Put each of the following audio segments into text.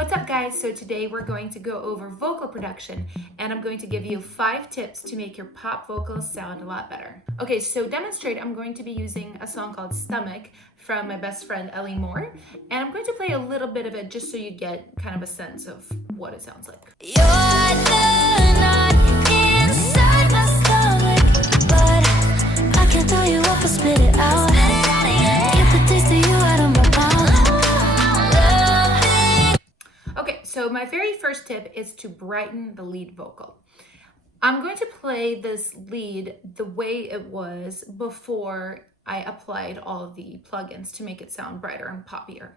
What's up guys? So today we're going to go over vocal production and I'm going to give you 5 tips to make your pop vocals sound a lot better. Okay, so to demonstrate, I'm going to be using a song called Stomach from my best friend Elli and I'm going to play a little bit of it just so you get kind of a sense of what it sounds like. You're the knot inside my stomach, but I can't throw you up or spit it out. Get the taste of you out of my mouth. Okay, so my very first tip is to brighten the lead vocal. I'm going to play this lead the way it was before I applied all of the plugins to make it sound brighter and poppier.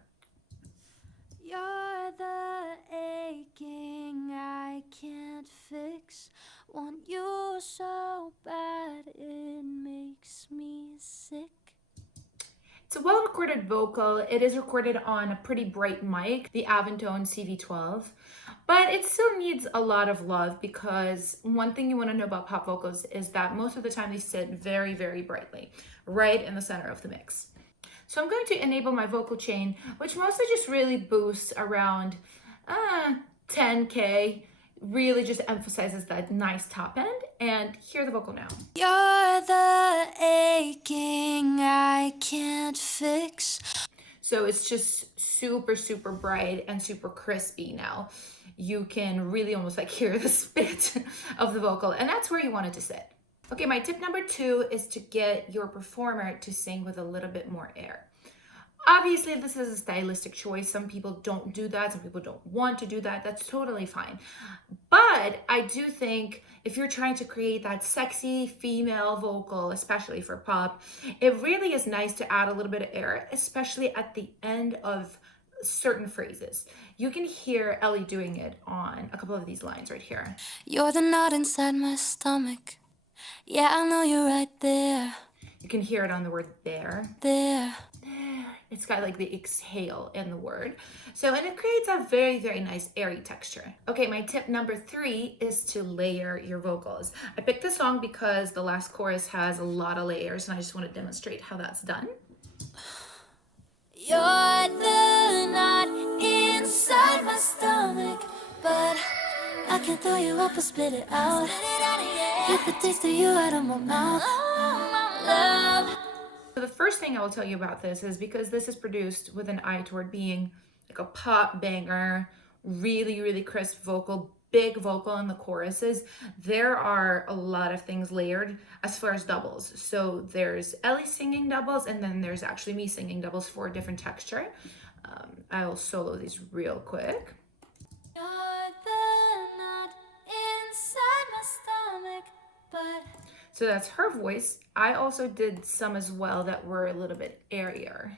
You're the aching I can't fix. Want you so bad it makes me sick. It's a well-recorded vocal. It is recorded on a pretty bright mic, the Aventone CV12, but it still needs a lot of love because one thing you want to know about pop vocals is that most of the time they sit very, very brightly, right in the center of the mix. So I'm going to enable my vocal chain, which mostly just really boosts around 10K, really just emphasizes that nice top end, and hear the vocal now. You're the aching I can't fix. So it's just super, super bright and super crispy now. You can really almost like hear the spit of the vocal, and that's where you want it to sit. Okay, my tip number 2 is to get your performer to sing with a little bit more air. Obviously, this is a stylistic choice. Some people don't do that. Some people don't want to do that. That's totally fine. But I do think if you're trying to create that sexy female vocal, especially for pop, it really is nice to add a little bit of air, especially at the end of certain phrases. You can hear Elli doing it on a couple of these lines right here. You're the knot inside my stomach. Yeah, I know you're right there. You can hear it on the word there. There. It's got like the exhale in the word. So, and it creates a very, very nice airy texture. Okay, my tip number 3 is to layer your vocals. I picked this song because the last chorus has a lot of layers and I just want to demonstrate how that's done. You're the knot inside my stomach, but I can't throw you up or spit it out. Get the taste of you out of my mouth. Love. So the first thing I will tell you about this is because this is produced with an eye toward being like a pop banger, really, really crisp vocal, big vocal in the choruses. There are a lot of things layered as far as doubles. So there's Elli singing doubles and then there's actually me singing doubles for a different texture. I'll solo these real quick. You're the knot inside my stomach, but So that's her voice. I also did some as well that were a little bit airier.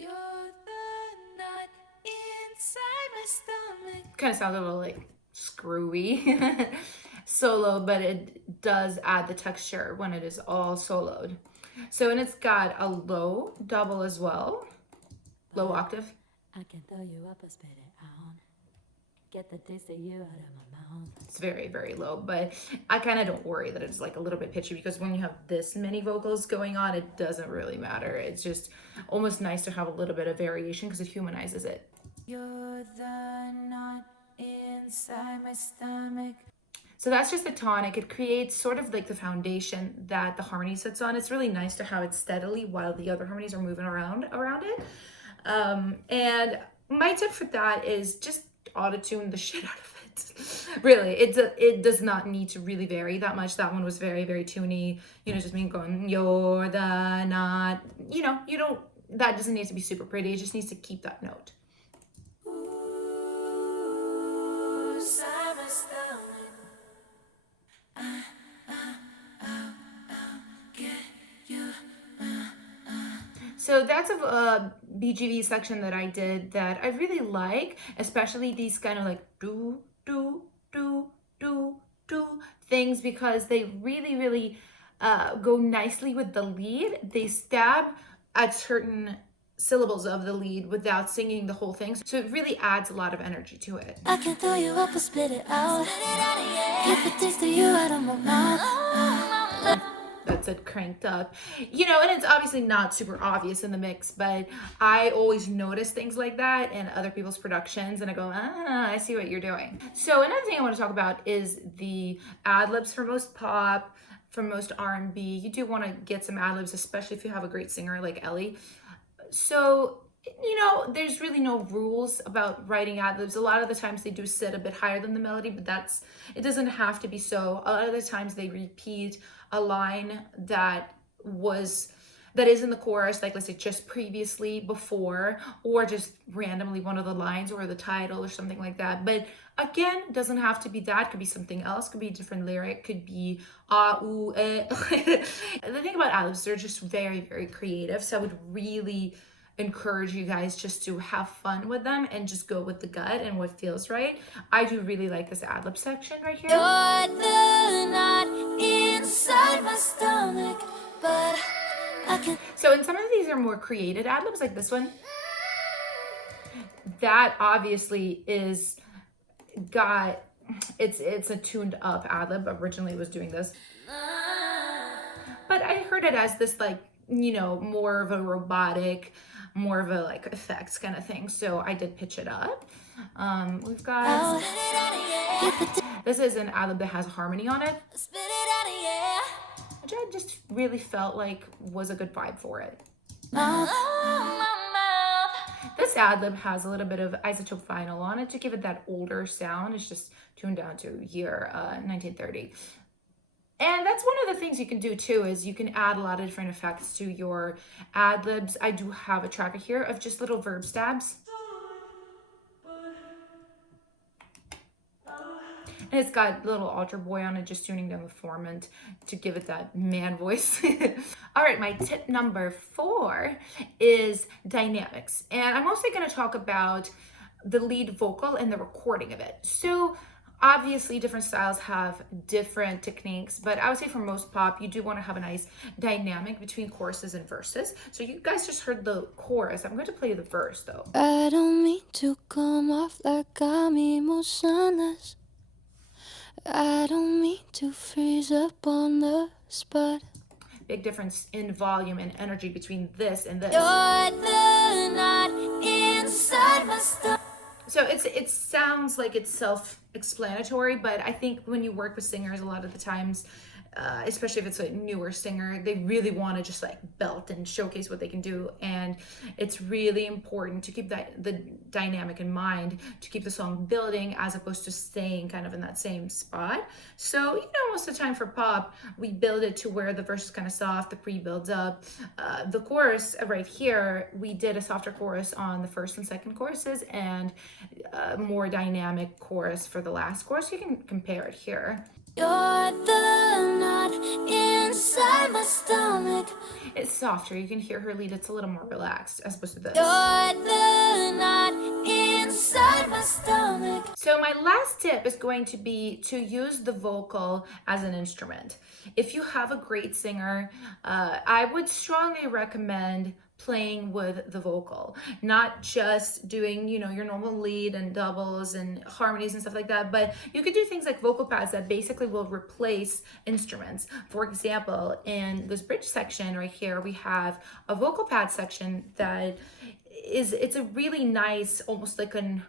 you're the knot inside my stomach. Kind of sounds a little like screwy solo, but it does add the texture when it is all soloed. So, and it's got a low double as well, low octave. I can throw you up or spit it out. Get the taste of you out of my mouth. It's very, very low, but I kind of don't worry that it's like a little bit pitchy because when you have this many vocals going on, it doesn't really matter. It's just almost nice to have a little bit of variation because it humanizes it. You're the knot inside my stomach. So that's just the tonic. It creates sort of like the foundation that the harmony sits on. It's really nice to have it steadily while the other harmonies are moving around it. And my tip for that is just auto-tune the shit out of it. Really, it does not need to really vary that much. That one was very, very tuney. You know, just me going, you're the not, you know, you don't, that doesn't need to be super pretty. It just needs to keep that note. So that's a BGV section that I did that I really like, especially these kind of like do things because they really, really go nicely with the lead. They stab at certain syllables of the lead without singing the whole thing. So it really adds a lot of energy to it. I can throw you up or spit it out. Get the taste of you out of my mouth. That's it cranked up, you know, and it's obviously not super obvious in the mix, but I always notice things like that in other people's productions and I go, I see what you're doing. So another thing I want to talk about is the ad-libs for most pop, for most R&B. You do want to get some ad-libs, especially if you have a great singer like Elli. So, you know, there's really no rules about writing ad-libs. A lot of the times they do sit a bit higher than the melody, but it doesn't have to be so. A lot of the times they repeat a line that is in the chorus, like let's say just previously before, or just randomly one of the lines or the title or something like that. But again, it doesn't have to be that. It could be something else, could be a different lyric, could be ooh, eh. The thing about ad-libs, they're just very, very creative. So I would really encourage you guys just to have fun with them and just go with the gut and what feels right. I do really like this ad-lib section right here. You're the knot inside my stomach, but I can. So in some of these are more created ad-libs, like this one. That obviously it's a tuned up ad-lib. Originally it was doing this. But I heard it as this, like, you know, more of a robotic, more of a like effects kind of thing. So I did pitch it up. We've got, this is an ad-lib that has harmony on it, which I just really felt like was a good vibe for it. This ad-lib has a little bit of isotope vinyl on it to give it that older sound. It's just tuned down to year 1930. And that's one of the things you can do too, is you can add a lot of different effects to your ad-libs. I do have a tracker here of just little verb stabs. And it's got little altar boy on it, just tuning down the formant to give it that man voice. All right, my tip number 4 is dynamics. And I'm mostly gonna talk about the lead vocal and the recording of it. So obviously different styles have different techniques, but I would say for most pop, you do want to have a nice dynamic between choruses and verses. So you guys just heard the chorus. I'm going to play the verse though. I don't mean to come off like I'm emotionless. I don't mean to freeze up on the spot. Big difference in volume and energy between this and this. You're the knot inside my stomach. So it sounds like it's self-explanatory, but I think when you work with singers, a lot of the times, especially if it's a newer singer, they really want to just like belt and showcase what they can do. And it's really important to keep the dynamic in mind, to keep the song building as opposed to staying kind of in that same spot. So, you know, most of the time for pop, we build it to where the verse is kind of soft, the pre-builds up. The chorus right here, we did a softer chorus on the first and second choruses and a more dynamic chorus for the last chorus. You can compare it here. You're the knot inside my stomach. It's softer. You can hear her lead. It's a little more relaxed as opposed to this. You're the knot inside my stomach. So my last tip is going to be to use the vocal as an instrument. If you have a great singer, I would strongly recommend playing with the vocal, not just doing, you know, your normal lead and doubles and harmonies and stuff like that, but you could do things like vocal pads that basically will replace instruments. For example, in this bridge section right here, we have a vocal pad section that it's a really nice, almost like an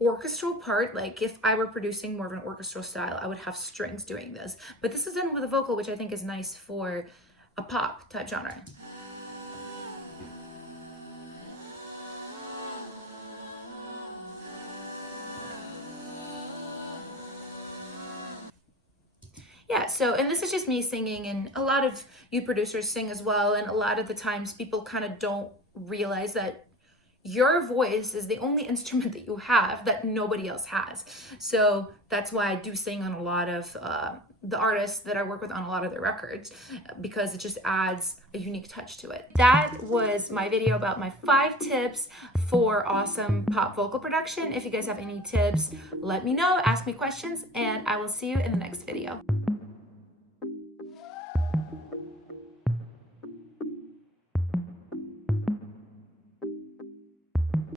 orchestral part. Like if I were producing more of an orchestral style, I would have strings doing this, but this is done with a vocal, which I think is nice for a pop type genre. Yeah, so, and this is just me singing, and a lot of you producers sing as well, and a lot of the times people kind of don't realize that your voice is the only instrument that you have that nobody else has. So that's why I do sing on a lot of the artists that I work with on a lot of their records, because it just adds a unique touch to it. That was my video about my 5 tips for awesome pop vocal production. If you guys have any tips, let me know, ask me questions, and I will see you in the next video.